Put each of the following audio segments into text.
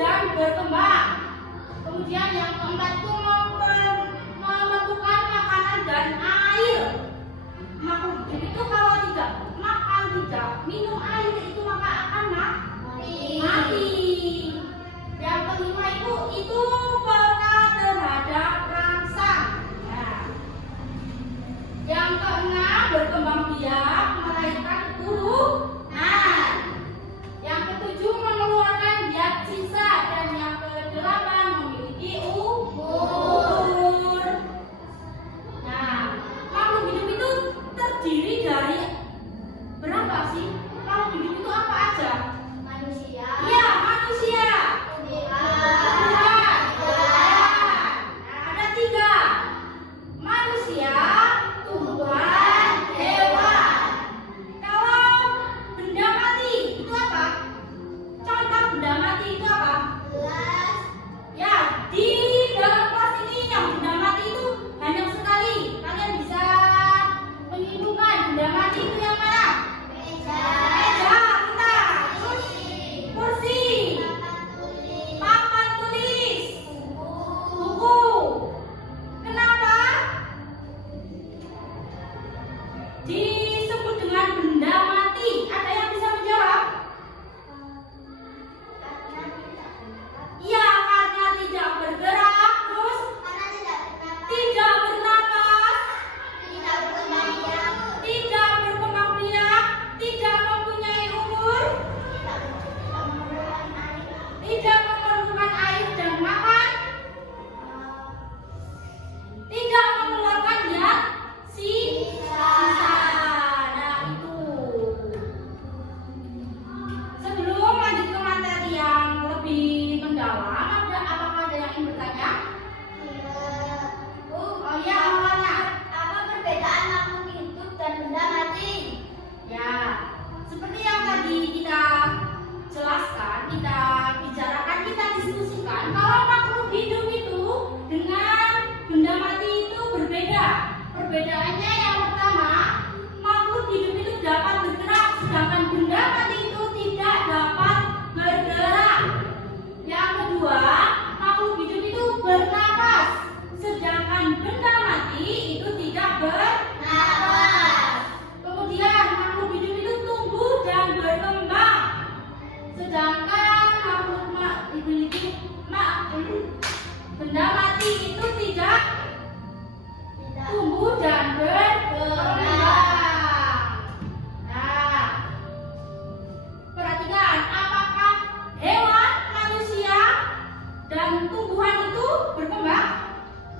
dan berkembang. Kemudian yang keempat itu membutuhkan makanan dan air. Makhluk hidup itu kalau tidak makan, tidak minum air itu maka akan mati. Yang kelima itu peka terhadap rangsang. Nah, yang keenam berkembang biak melahirkan keturunan. Yang ketujuh mengeluarkan biak sisa dan yang kedelapan memiliki umur. Nah, makhluk hidup itu terdiri dari berapa sih? Makhluk hidup itu apa aja? Manusia. Iya, manusia. Ada tiga. Manusia, tumbuhan, hewan. Kalau benda mati itu apa? Contoh benda mati itu apa? Gelas. Ya, di dalam kelas ini yang benda mati itu banyak sekali. Kalian bisa menghitungkan benda mati itu yang mana? Meja. Meja, kita. Terus kursi, Papan tulis. papan tulis, Buku. buku. Kenapa disebut dengan benda mati? Ada yang bisa menjawab? Karena tidak bergerak. Iya, karena tidak bergerak, terus Karena tidak bernapas. tidak bernapas, Tidak berkembang biak. tidak berkembang biak, tidak mempunyai umur, Tidak memerlukan air. tidak memerlukan air dan makan, tidak mengeluarkan biak sisa. Nah, itu. Sebelum lanjut ke materi yang lebih mendalam, apakah ada yang ingin bertanya? Oh iya, awalnya. Apa perbedaan makhluk hidup dan benda mati? Ya, seperti yang tadi kita jelaskan, kita bicarakan, kita diskusikan, kalau makhluk hidup itu dengan benda mati itu berbeda. Perbedaannya yang pertama, makhluk hidup itu dapat bergerak, sedangkan benda mati itu tidak dapat bergerak. Yang kedua, makhluk hidup itu bernapas, sedangkan benda mati itu tidak bernapas. Kemudian makhluk hidup itu tumbuh dan berkembang, sedangkan benda mati itu tidak tumbuh dan berkembang. Nah, perhatikan, apakah hewan, manusia, dan tumbuhan itu berkembang?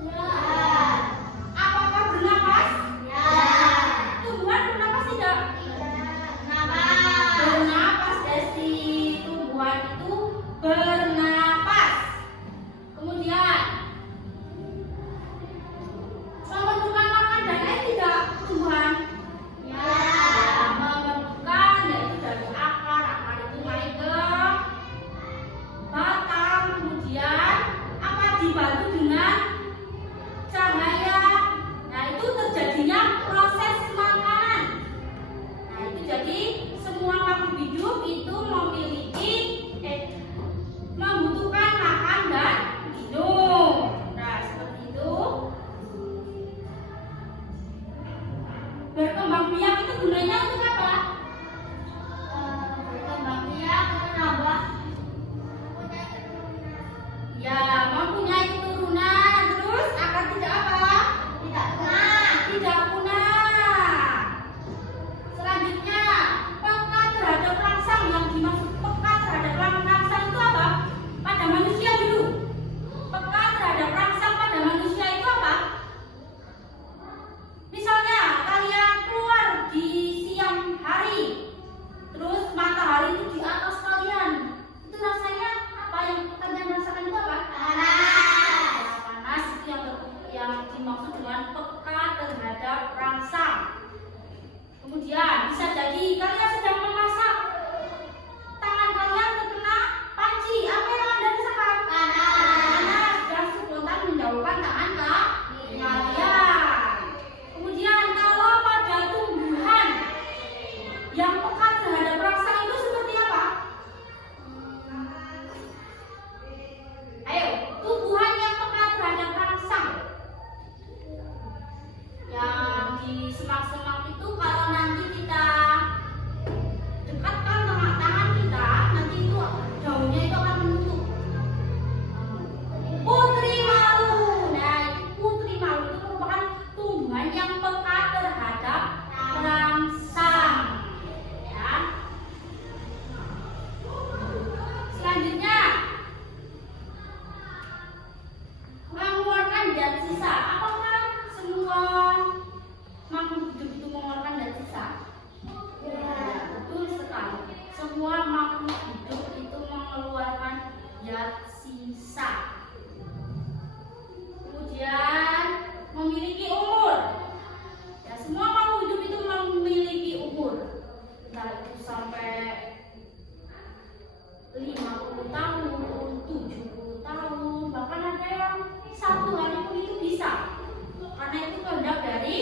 Ya. Apakah bernapas? Ya. Tumbuhan bernapas tidak? Bernapas, Desi. Tumbuhan itu bernapas. Kemudian sisa. Apakah semua makhluk hidup itu mengeluarkan zat sisa? Ya, betul sekali. Semua makhluk hidup itu mengeluarkan zat sisa. Kemudian memiliki umur. Ya, semua makhluk hidup itu memiliki umur. Entah itu sampai 50 tahun, 70 tahun, bahkan ada yang satu hari pun itu bisa. Karena itu kehendak dari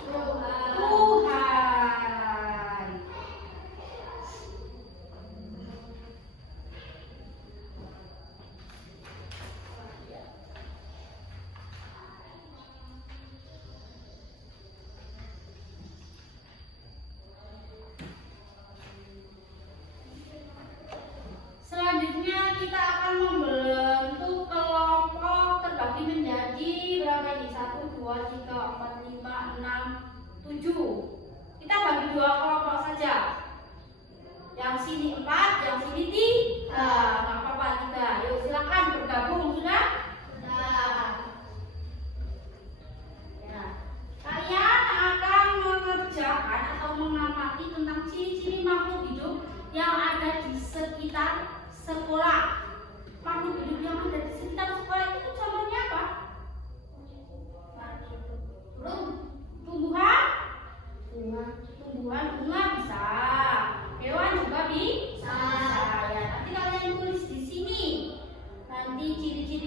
Tuhan. Selanjutnya kita akan membentuk kelompok terbagi menjadi berapa ini? 1, 2, 3, 4, 5, 6, 7. Kita bagi dua kelompok saja. Yang sini 4, yang sini 3. Nggak apa-apa 3. Yuk silakan bergabung sudah? Ya. Kalian akan mengerjakan atau mengamati tentang ciri-ciri makhluk hidup yang ada di sekitar sekolah. Makhluk hidup yang ada di sekitar sekolah itu contohnya apa? Tumbuhan? Tumbuhan bunga bisa. Hewan juga bisa. Ya, nanti kalian tulis di sini. Nanti ciri-ciri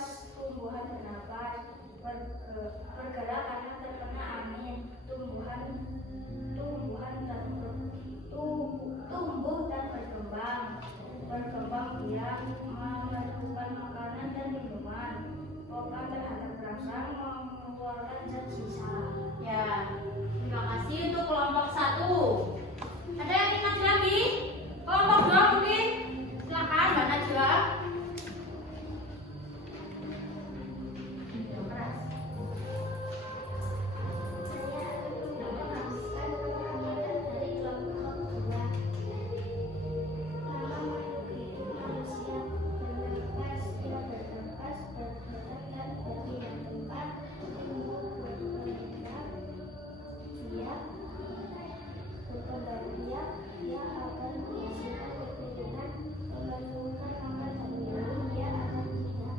bernapas, tumbuhan bernapas, bergerak karena terkena angin, tumbuh dan berkembang biak memerlukan makanan dan minuman, fokus terhadap rasa mengeluarkan zat sisa. Ya, terima kasih untuk kelompok 1. Ada yang ingin ngaji lagi? Kelompok 2 mungkin? Silakan Mbak Najwa. Saya akan menjelaskan kegiatan dari kelompok 2. Nama makhluk hidup manusia bernapas, dia bernapas, bergerak dan berpindah tempat, tumbuh berkembang biak, dia akan menghasilkan keturunan, memerlukan makan dan minum, dia akan tidak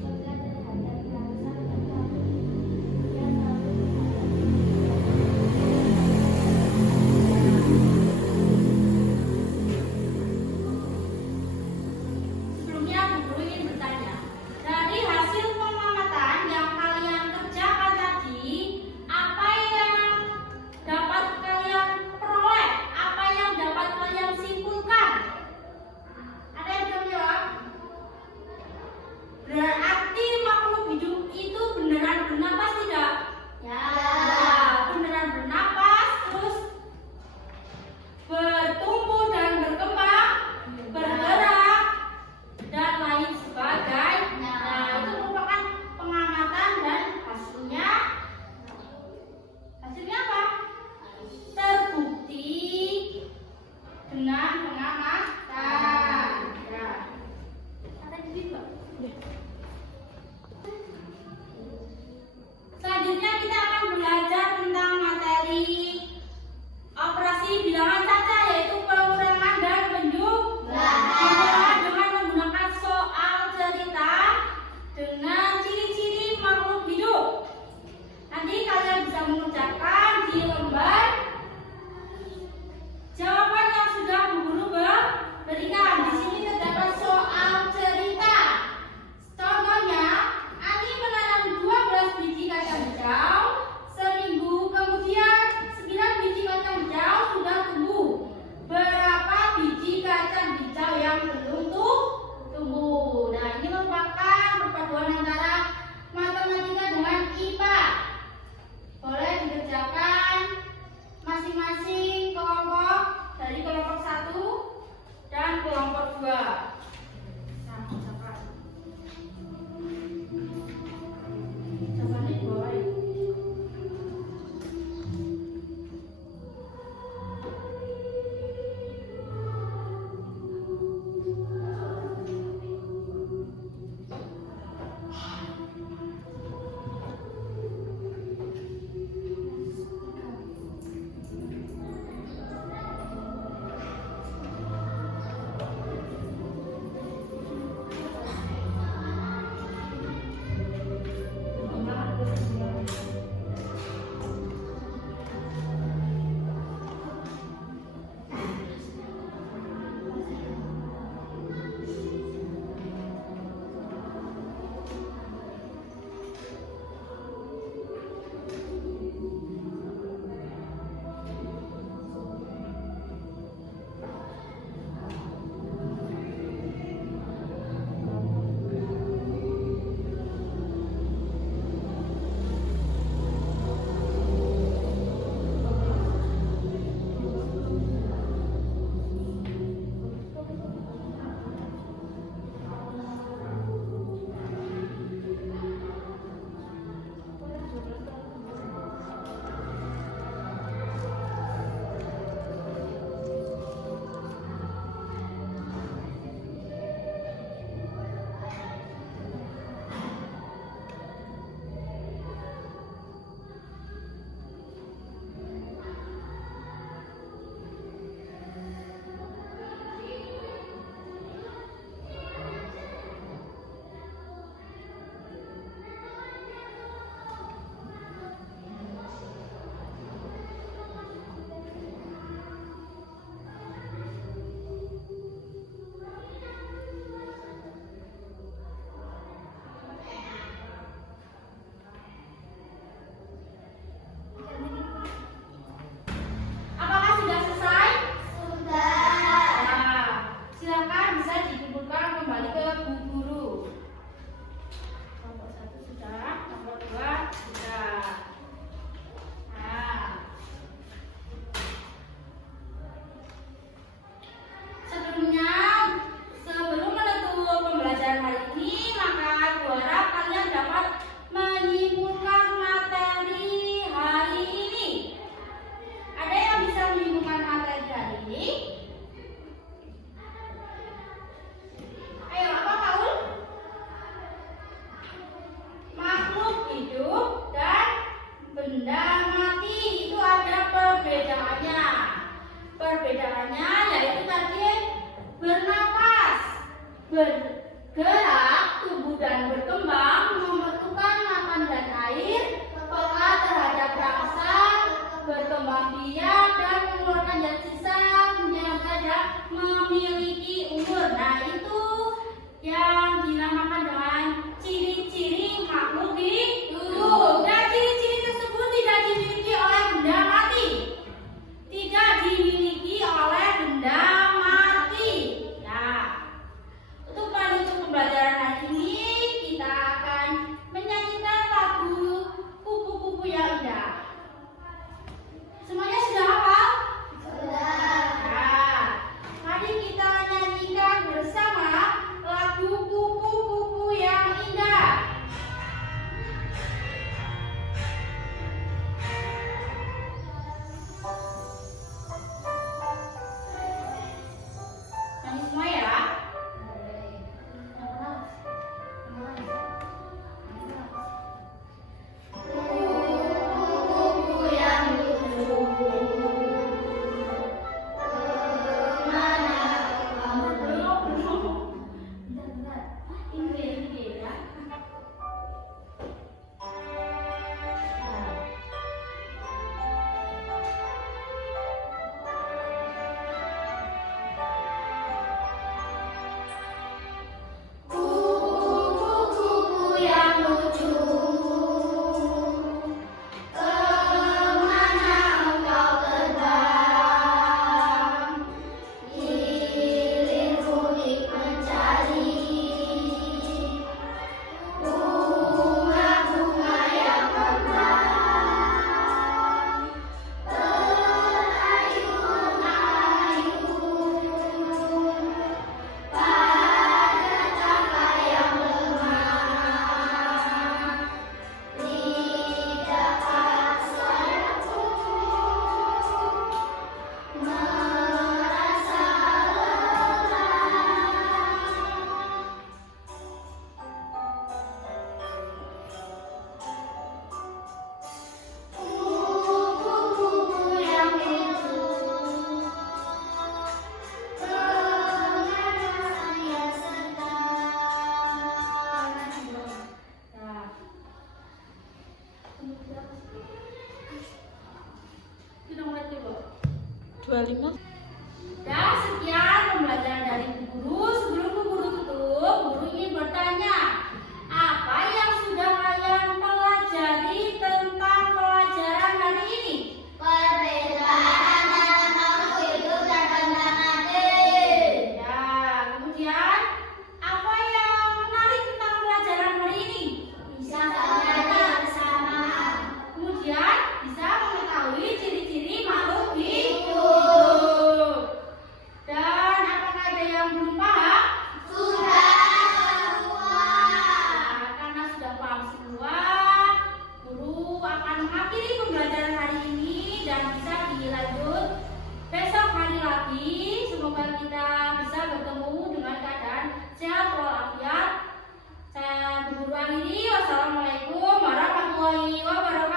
peka terhadap rasa dan takut, dia takut Sebelumnya Bu Guru ingin bertanya, dari hasil pengamatan yang kalian kerjakan tadi, apa yang dapat kalian peroleh? Apa yang dapat kalian simpulkan? Ada yang bisa menjawab? Berarti makhluk hidup itu beneran bernapas tidak? Ya. Beneran bernapas, terus bertumbuh dan berkembang, bergerak, dan lain sebagainya. Bu Guru. Nomor 1 sudah, nomor 2 sudah. Nah, sebelum menutup pembelajaran hari ini, maka aku harap kalian dapat menyimpulkan materi hari ini. Ada yang bisa menyimpulkan materi hari ini? Ayo, apa Paul? Makhluk hidup dan benda mati itu ada perbedaannya. Perbedaannya yaitu tadi bernapas, bergerak, tumbuh dan berkembang, membutuhkan makan dan air, peka terhadap rasa, berkembang biak dan mengeluarkan zat sisa, dan memiliki umur. Nah, itu yang dinamakan dengan ciri-ciri makhluk hidup. Dan ciri-ciri tersebut tidak dimiliki oleh benda mati. Tidak dimiliki oleh benda mati. Nah, untuk menutup pembelajaran hari ini, kita akan menyanyikan lagu Kupu-kupu yang Indah. Semuanya sudah hafal? Sudah. Nah, mari kita nyanyikan bersama lagu Kupu-kupu yang Indah. Nyanyi semua ya. Kupu-kupu yang lucu, kemana kamu? Bentar. Ini ya. Kupu-kupu yang lucu, kemana engkau terbang? Hilir unik mencari bunga-bunga yang mekar, terayun-ayun pada tangkai yang lemah. Tidak sayapku merasa lelah. Kupu-kupu yang lucu, kemana ia sedang? Nah, kita mulai coba. 25. Dan sekian pembelajaran dari Bu Guru. Sebelum Bu Guru tutup, Guru ingin bertanya, apa yang sudah kalian pelajari tentang pelajaran hari ini? Perbedaan dalam makhluk hidup dan benda mati. Ya, kemudian apa yang menarik tentang pelajaran hari ini? Bisa belajar bersama. Kemudian bisa mengetahui ciri-ciri makhluk hidup. Dan apakah ada yang belum paham? Sudah semua. Nah, karena sudah paham semua, Guru akan mengakhiri pembelajaran hari ini dan bisa dilanjut besok hari lagi. Semoga kita bisa bertemu dengan keadaan sehat walafiat. Saya Bu Guru akhiri. Wassalamualaikum warahmatullahi wabarakatuh.